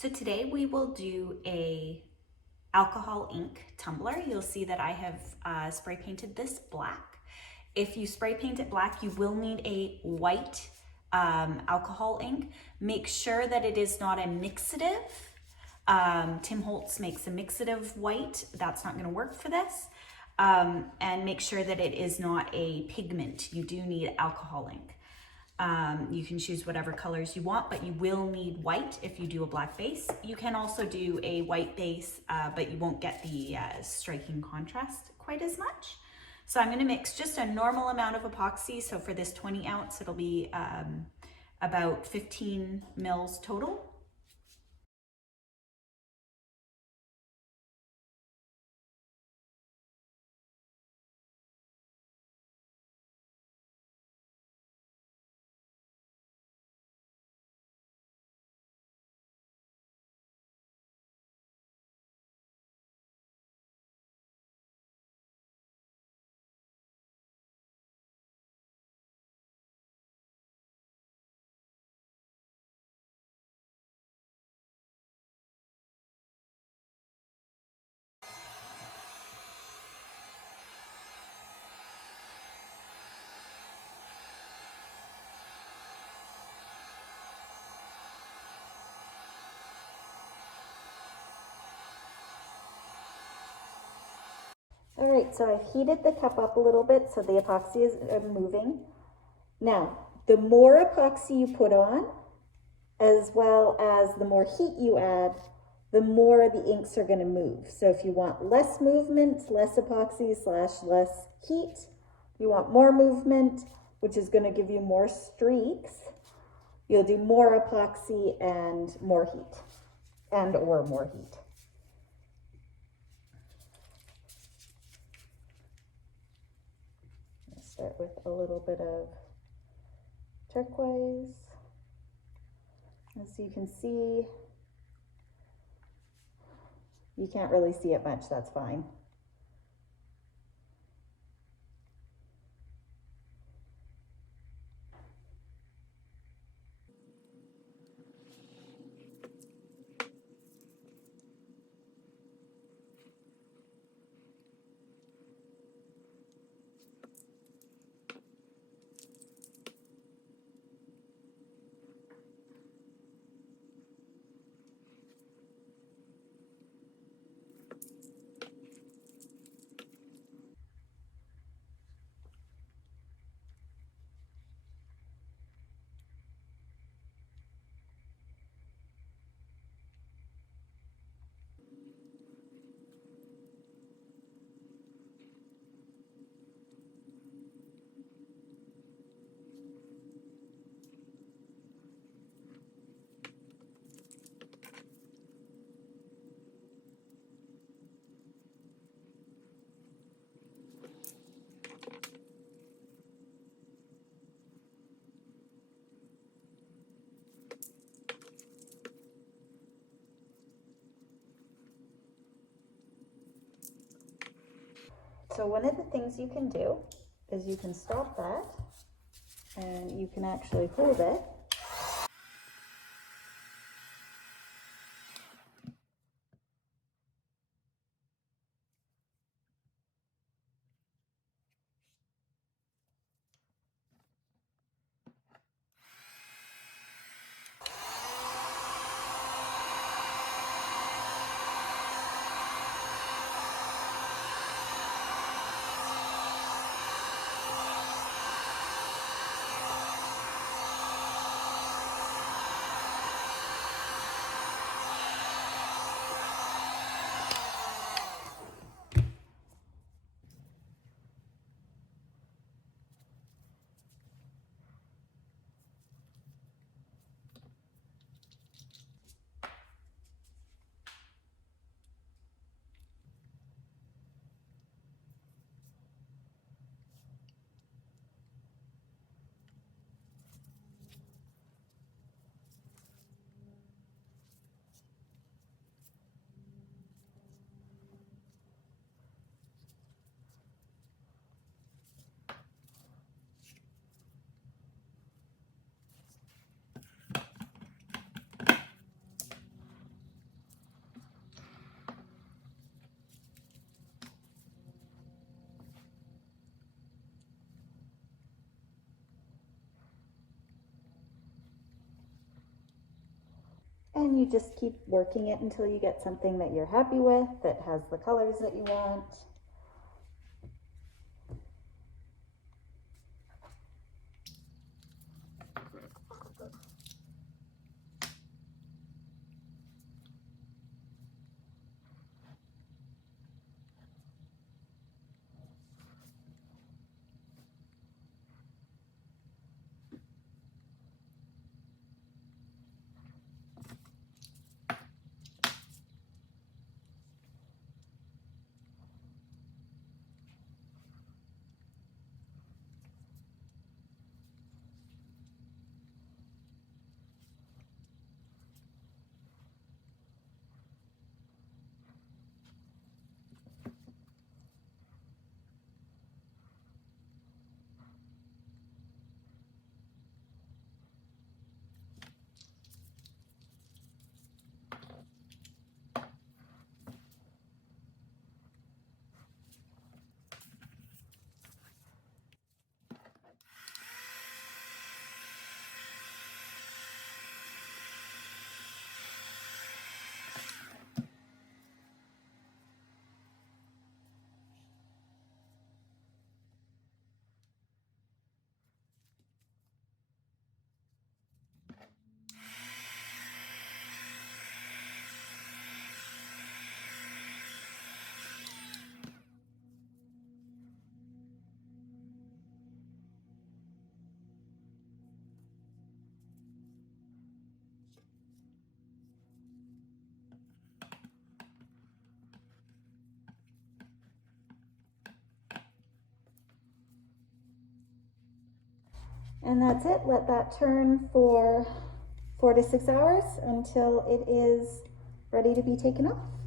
So today we will do a alcohol ink tumbler. You'll see that I have spray painted this black. If you spray paint it black, you will need a white alcohol ink. Make sure that it is not a mixative. Tim Holtz makes a mixative white. That's not gonna work for this. And make sure that it is not a pigment. You do need alcohol ink. You can choose whatever colors you want, but you will need white if you do a black base. You can also do a white base, but you won't get the striking contrast quite as much. So I'm gonna mix just a normal amount of epoxy. So for this 20 ounce, it'll be about 15 mils total. All right, so I've heated the cup up a little bit so the epoxy is moving. Now, the more epoxy you put on, as well as the more heat you add, the more the inks are going to move. So if you want less movement, less epoxy / less heat, you want more movement, which is going to give you more streaks, you'll do more epoxy and more heat, or more heat. Start with a little bit of turquoise. As you can see, you can't really see it much, that's fine. So one of the things you can do is you can stop that and you can actually hold it. and you just keep working it until you get something that you're happy with, that has the colors that you want. And that's it. Let that turn for 4 to 6 hours until it is ready to be taken off.